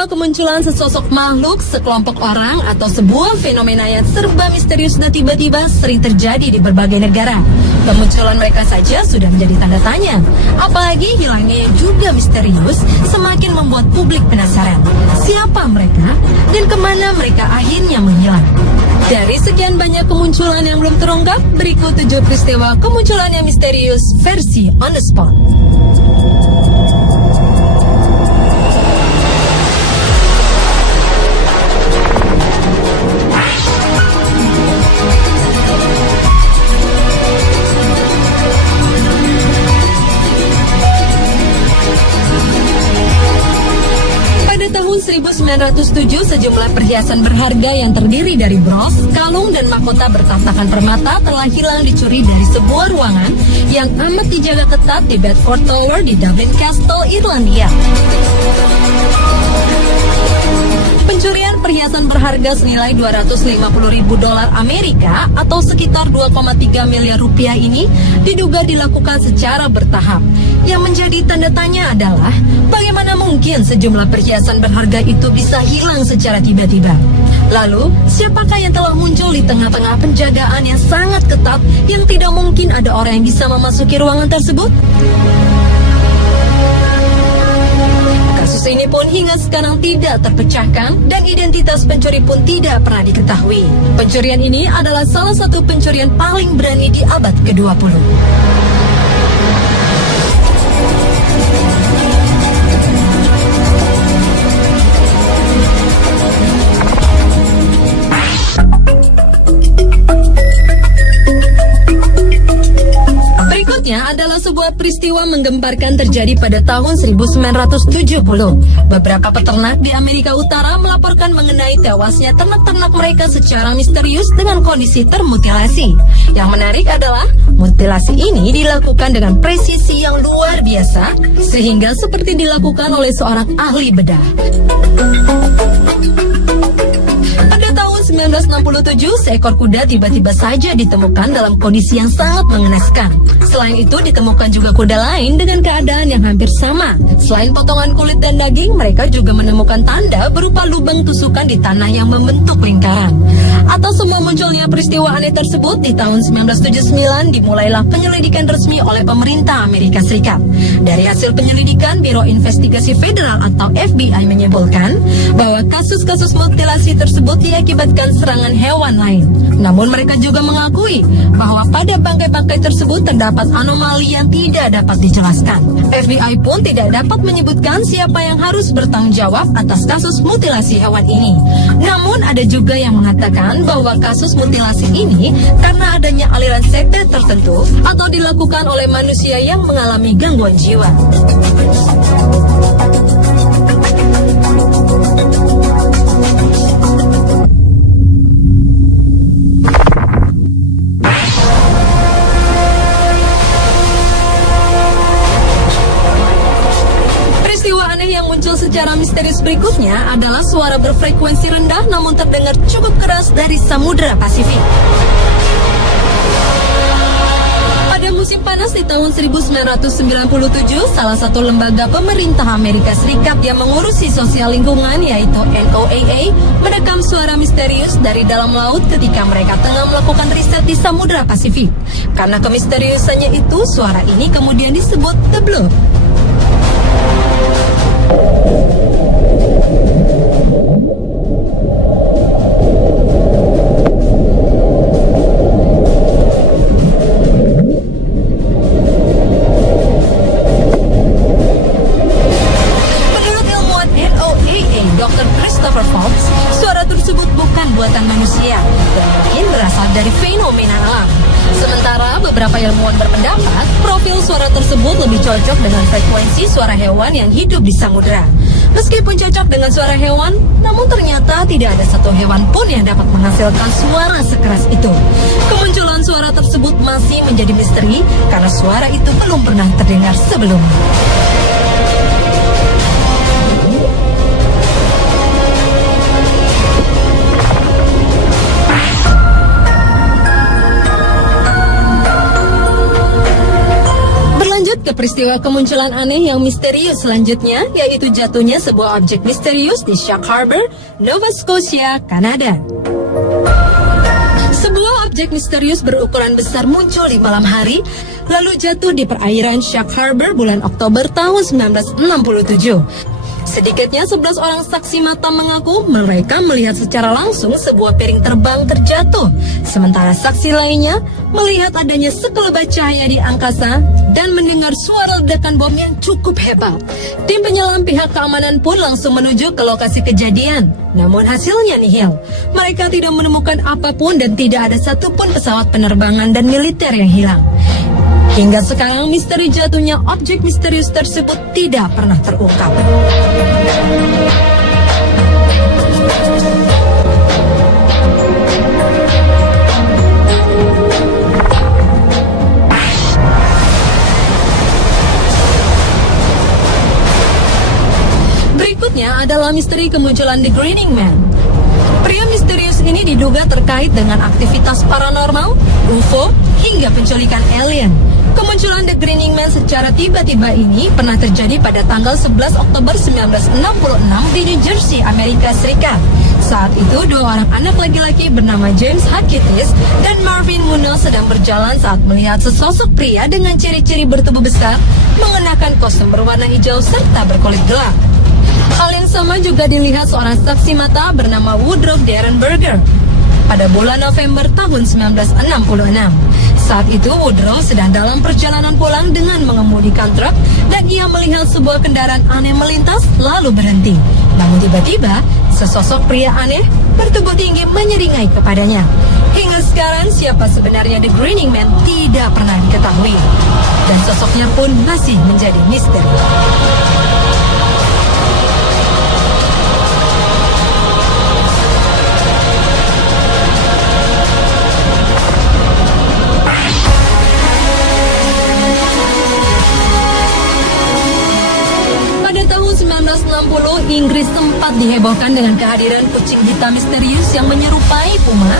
Peristiwa kemunculan sesosok makhluk, sekelompok orang, atau sebuah fenomena yang serba misterius dan tiba-tiba sering terjadi di berbagai negara. Kemunculan mereka saja sudah menjadi tanda tanya. Apalagi hilangnya yang juga misterius semakin membuat publik penasaran. Siapa mereka dan kemana mereka akhirnya menghilang? Dari sekian banyak kemunculan yang belum terungkap, berikut 7 peristiwa kemunculan yang misterius versi on the spot. Tahun 1907, sejumlah perhiasan berharga yang terdiri dari bros, kalung, dan mahkota bertatakan permata telah hilang dicuri dari sebuah ruangan yang amat dijaga ketat di Bedford Tower di Dublin Castle, Irlandia. Pencurian perhiasan berharga senilai $250.000 Amerika atau sekitar 2,3 miliar rupiah ini diduga dilakukan secara bertahap. Yang menjadi tanda tanya adalah bagaimana mungkin sejumlah perhiasan berharga itu bisa hilang secara tiba-tiba. Lalu, siapakah yang telah muncul di tengah-tengah penjagaan yang sangat ketat yang tidak mungkin ada orang yang bisa memasuki ruangan tersebut? Kasus ini pun hingga sekarang tidak terpecahkan dan identitas pencuri pun tidak pernah diketahui. Pencurian ini adalah salah satu pencurian paling berani di abad ke-20. Berikutnya adalah sebuah peristiwa menggemparkan terjadi pada tahun 1970. Beberapa peternak di Amerika Utara melaporkan mengenai tewasnya ternak-ternak mereka secara misterius dengan kondisi termutilasi. Yang menarik adalah mutilasi ini dilakukan dengan presisi yang luar biasa, sehingga seperti dilakukan oleh seorang ahli bedah. Pada tahun 1967, seekor kuda tiba-tiba saja ditemukan dalam kondisi yang sangat mengenaskan. Selain itu, ditemukan juga kuda lain dengan keadaan yang hampir sama. Selain potongan kulit dan daging, mereka juga menemukan tanda berupa lubang tusukan di tanah yang membentuk lingkaran. Atas semua munculnya peristiwa aneh tersebut, di tahun 1979 dimulailah penyelidikan resmi oleh pemerintah Amerika Serikat. Dari hasil penyelidikan, Biro Investigasi Federal atau FBI menyimpulkan bahwa kasus-kasus mutilasi tersebut diakibatkan serangan hewan lain. Namun mereka juga mengakui bahwa pada bangkai-bangkai tersebut terdapat anomali yang tidak dapat dijelaskan. FBI pun tidak dapat menyebutkan siapa yang harus bertanggung jawab atas kasus mutilasi hewan ini. Namun ada juga yang mengatakan bahwa kasus mutilasi ini karena adanya aliran sekte tertentu atau dilakukan oleh manusia yang mengalami gangguan jiwa. Secara misterius berikutnya adalah suara berfrekuensi rendah namun terdengar cukup keras dari Samudra Pasifik. Pada musim panas di tahun 1997, salah satu lembaga pemerintah Amerika Serikat yang mengurusi sosial lingkungan yaitu NOAA merekam suara misterius dari dalam laut ketika mereka tengah melakukan riset di Samudra Pasifik. Karena kemisteriusannya itu, suara ini kemudian disebut The Bloop. Ilmuwan berpendapat profil suara tersebut lebih cocok dengan frekuensi suara hewan yang hidup di samudera. Meskipun cocok dengan suara hewan, namun ternyata tidak ada satu hewan pun yang dapat menghasilkan suara sekeras itu. Kemunculan suara tersebut masih menjadi misteri karena suara itu belum pernah terdengar sebelumnya. Ke peristiwa Peristiwa kemunculan aneh yang misterius selanjutnya yaitu jatuhnya sebuah objek misterius di Shark Harbor, Nova Scotia, Kanada. Sebuah objek misterius berukuran besar muncul di malam hari, lalu jatuh di perairan Shark Harbor bulan Oktober tahun 1967. Sedikitnya 11 orang saksi mata mengaku mereka melihat secara langsung sebuah piring terbang terjatuh. Sementara saksi lainnya melihat adanya sekelebat cahaya di angkasa dan mendengar suara ledakan bom yang cukup hebat. Tim penyelam pihak keamanan pun langsung menuju ke lokasi kejadian. Namun hasilnya nihil. Mereka tidak menemukan apapun dan tidak ada satupun pesawat penerbangan dan militer yang hilang. Hingga sekarang misteri jatuhnya objek misterius tersebut tidak pernah terungkap. Berikutnya adalah misteri kemunculan The Grinning Man. Pria misterius ini diduga terkait dengan aktivitas paranormal, UFO, hingga penculikan alien. Kemunculan The Grinning Man secara tiba-tiba ini pernah terjadi pada tanggal 11 Oktober 1966 di New Jersey, Amerika Serikat. Saat itu, dua orang anak laki-laki bernama James Hadkitis dan Marvin Munnell sedang berjalan saat melihat sesosok pria dengan ciri-ciri bertubuh besar, mengenakan kostum berwarna hijau serta berkulit gelap. Hal yang sama juga dilihat seorang saksi mata bernama Woodrow Derenberger pada bulan November tahun 1966. Saat itu Woodrow sedang dalam perjalanan pulang dengan mengemudikan truk dan ia melihat sebuah kendaraan aneh melintas lalu berhenti. Namun tiba-tiba sesosok pria aneh bertubuh tinggi menyeringai kepadanya. Hingga sekarang siapa sebenarnya The Grinning Man tidak pernah diketahui dan sosoknya pun masih menjadi misteri. Inggris sempat dihebohkan dengan kehadiran kucing hitam misterius yang menyerupai puma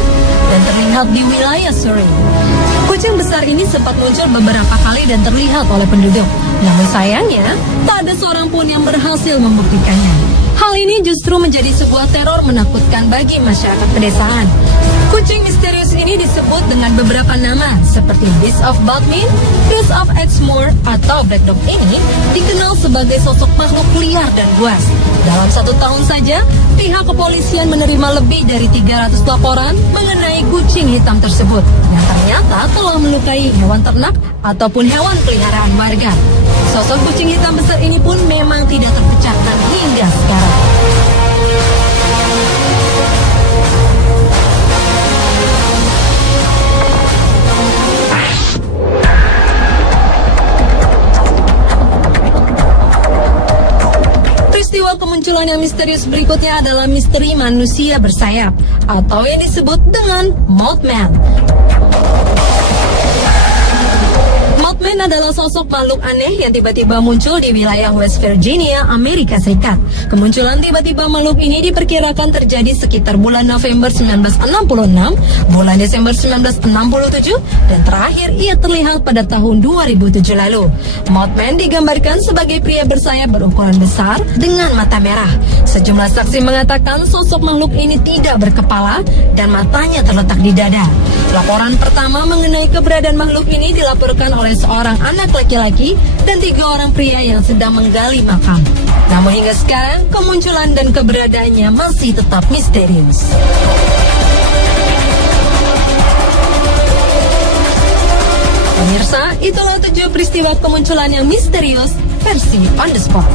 dan terlihat di wilayah Surrey. Kucing besar ini sempat muncul beberapa kali dan terlihat oleh penduduk. Namun sayangnya, tak ada seorang pun yang berhasil membuktikannya. Hal ini justru menjadi sebuah teror menakutkan bagi masyarakat pedesaan. Kucing misterius ini disebut dengan beberapa nama seperti Beast of Bodmin, Beast of Exmoor, atau Black Dog ini dikenal sebagai sosok makhluk liar dan buas. Dalam 1 tahun saja, pihak kepolisian menerima lebih dari 300 laporan mengenai kucing hitam tersebut yang ternyata telah melukai hewan ternak ataupun hewan peliharaan warga. Sosok kucing hitam besar ini pun memang tidak terpecahkan hingga sekarang. Peristiwa kemunculan yang misterius berikutnya adalah misteri manusia bersayap atau yang disebut dengan Mothman. Mothman adalah sosok makhluk aneh yang tiba-tiba muncul di wilayah West Virginia, Amerika Serikat. Kemunculan tiba-tiba makhluk ini diperkirakan terjadi sekitar bulan November 1966, bulan Desember 1967, dan terakhir ia terlihat pada tahun 2007 lalu. Mothman digambarkan sebagai pria bersayap berukuran besar dengan mata merah. Sejumlah saksi mengatakan sosok makhluk ini tidak berkepala dan matanya terletak di dada. Laporan pertama mengenai keberadaan makhluk ini dilaporkan oleh seorang anak laki-laki dan 3 orang pria yang sedang menggali makam. Namun hingga sekarang, kemunculan dan keberadaannya masih tetap misterius. Pemirsa, itulah 7 peristiwa kemunculan yang misterius versi On The Spot.